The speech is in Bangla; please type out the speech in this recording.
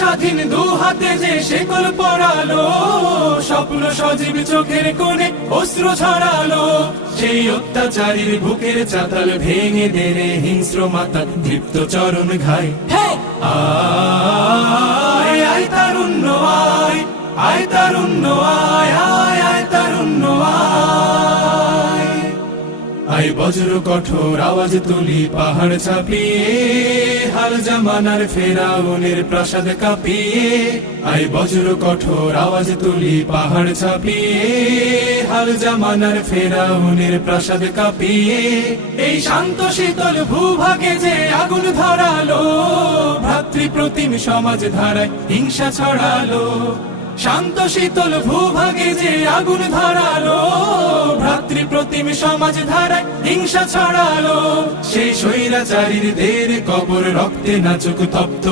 স্বাধীন দু হাতে যে শেকল পরালো, স্বপ্ন সজীব চোখের কোণে অস্ত্র ছড়ালো। সেই অত্যাচারীর বুকের চাতাল ভেঙে দেরে হিংস্র মাতা দীপ্ত চরণ ঘায়। আয় আয় তারুণ্য আয়, আয় তারুণ্য আয়, আয় আয় তারুণ্য আয়। আয় বজ্র কঠোর আওয়াজ তুলি পাহাড় ছাপিয়ে, হাল জামানার ফেরাউনের প্রাসাদ কাঁপিয়ে। আয় বজ্র কঠোর আওয়াজ তুলি পাহাড় ছাপিয়ে, হাল জামানার ফেরাউনের প্রাসাদ কাঁপিয়ে। এই শান্ত শীতল ভূভাগে যে আগুন ধরালো, ভ্রাতৃপ্রতিম সমাজ ধারায় হিংসা ছড়ালো। শান্ত শীতল ভূভাগে যে আগুন ধরালো, ভ্রাতৃপ্রতিম সমাজ ধারায় হিংসা ছড়ালো। সেই স্বৈরাচারীর দের কবর রক্তে নাচুক তপ্ত